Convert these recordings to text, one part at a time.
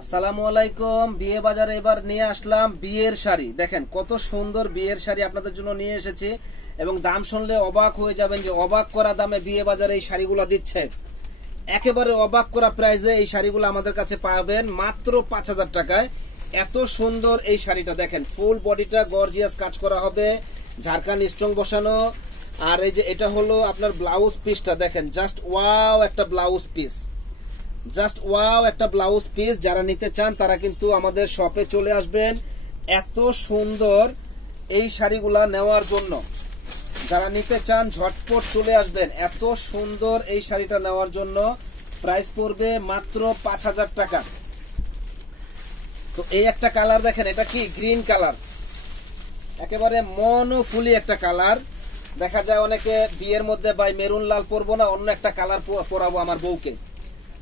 আসসালামু আলাইকুম। বিয়ে বাজারে এবার নিয়ে আসলাম বিয়ের শাড়ি। দেখেন কত সুন্দর বিয়ের শাড়ি আপনাদের জন্য নিয়ে এসেছি এবং দাম শুনলে অবাক হয়ে যাবেন যে অবাক করা দামে বিয়ে বাজারে এই শাড়িগুলো দিচ্ছে। একেবারে অবাক করা প্রাইসে এই শাড়িগুলো আমাদের কাছে পাবেন মাত্র ৫,০০০ টাকায়। এত সুন্দর এই শাড়িটা দেখেন, ফুল বডিটা গর্জিয়াস কাজ করা হবে, ঝাড়খান্ড স্টোন বসানো। আর এই যে এটা হলো আপনার ব্লাউজ পিসটা দেখেন, জাস্ট ওয়াও একটা ব্লাউজ পিস, জাস্ট ওয়াও একটা ব্লাউজ পিস। যারা নিতে চান তারা কিন্তু আমাদের শপে চলে আসবেন এত সুন্দর এই শাড়িগুলা নেওয়ার জন্য। যারা নিতে চান ঝটপট চলে আসবেন এত সুন্দর এই শাড়িটা নেওয়ার জন্য। প্রাইস পড়বে মাত্র ৫,০০০ টাকা। তো এই একটা কালার দেখেন, এটা কি গ্রিন কালার, একেবারে মনোফুলি একটা কালার। দেখা যায় অনেকে বিয়ের মধ্যে ভাই মেরুন লাল পরবো না, অন্য একটা কালার পরাবো আমার বউকে,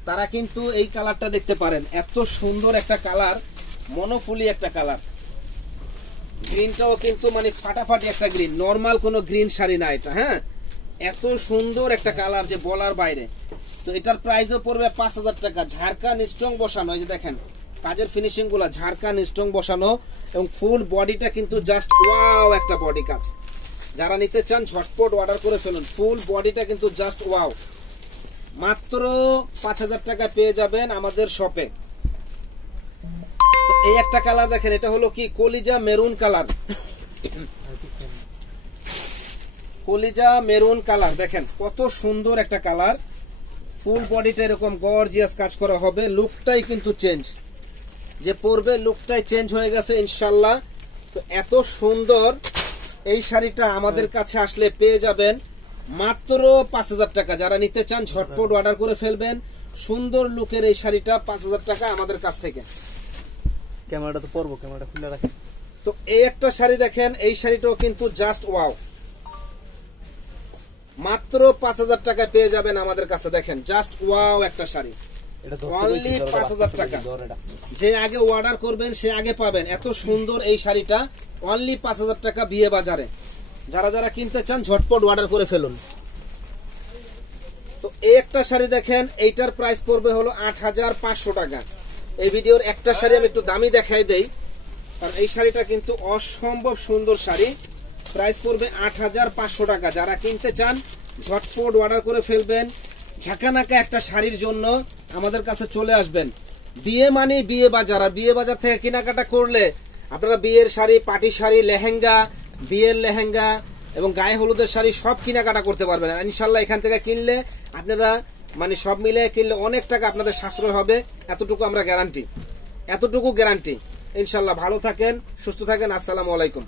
তারা কিন্তু এই কালারটা দেখতে পারেন। এত সুন্দর একটা কালার, মনোফুলি একটা কালার। গ্রিনটাও কিন্তু মানে ফাটাফাটি একটা গ্রিন, নরমাল কোনো গ্রিন শাড়ি না এটা। হ্যাঁ, এত সুন্দর একটা কালার যে বলার বাইরে। তো এটার প্রাইসও পড়বে ৫,০০০ টাকা। ঝাড়খান্ড স্টোন বসানো, এই যে দেখেন কাজের ফিনিশিং গুলা ঝাড়খান্ড স্টোন বসানো এবং ফুল বডিটা কিন্তু জাস্ট ওয়াও একটা বডি কাজ। যারা নিতে চান ঝটপট অর্ডার করে ফেলুন। ফুল বডিটা কিন্তু জাস্ট ওয়াও। মাত্র ৫,০০০ টাকা পেয়ে যাবেন আমাদের শপে। তো এই একটা কালার দেখেন, এটা হলো কি কলিজা মেরুন কালার, কলিজা মেরুন কালার। দেখেন কত সুন্দর একটা কালার, ফুল বডিটা এরকম গর্জিয়াস কাজ করা হবে। লুকটাই কিন্তু চেঞ্জ, যে পরবে লুকটাই চেঞ্জ হয়ে গেছে ইনশাল্লাহ। তো এত সুন্দর এই শাড়িটা আমাদের কাছে আসলে পেয়ে যাবেন মাত্র ৫,০০০ টাকা। যারা নিতে চান ঝটপট অর্ডার করে ফেলবেন। সুন্দর লুকের এই শাড়িটা ৫,০০০ টাকা আমাদের কাছ থেকে। ক্যামেরাটা তো পরবো, ক্যামেরাটা খুলে রাখেন। তো এই একটা শাড়ি দেখেন, এই শাড়িটাও কিন্তু জাস্ট ওয়াও, মাত্র ৫,০০০ টাকায় পেয়ে যাবেন আমাদের কাছে। দেখেন জাস্ট ওয়াও একটা শাড়ি, অনলি ৫,০০০ টাকা। যে আগে অর্ডার করবেন সে আগে পাবেন এত সুন্দর এই শাড়িটা, অনলি ৫,০০০ টাকা বিয়ে বাজারে। যারা যারা কিনতে চান ঝটপট অর্ডার করে ফেলুন। তো এই একটা শাড়ি দেখেন, এইটার প্রাইস পড়বে হলো ৮,৫০০ টাকা। এই ভিডিওর একটা শাড়ি আমি একটু দামি দেখাই দেই, কারণ এই শাড়িটা কিন্তু অসম্ভব সুন্দর শাড়ি। প্রাইস পড়বে ৮,৫০০ টাকা। যারা কিনতে চান ঝটপট অর্ডার করে ফেলবেন। ঝাঁকানাকা একটা শাড়ির জন্য আমাদের কাছে চলে আসবেন। বিয়ে মানে বিয়ে বাজার, আর বিয়ে বাজার থেকে কেনাকাটা করলে আপনারা বিয়ের শাড়ি, পার্টি শাড়ি, লেহেঙ্গা, বিয়ের লেহেঙ্গা এবং গায়ে হলুদের শাড়ি সব কেনাকাটা করতে পারবেন ইনশাল্লাহ। এখান থেকে কিনলে আপনারা মানে সব মিলে কিনলে অনেক টাকা আপনাদের সাশ্রয় হবে, এতটুকু আমরা গ্যারান্টি, এতটুকু গ্যারান্টি ইনশাল্লাহ। ভালো থাকেন, সুস্থ থাকেন। আসসালামু আলাইকুম।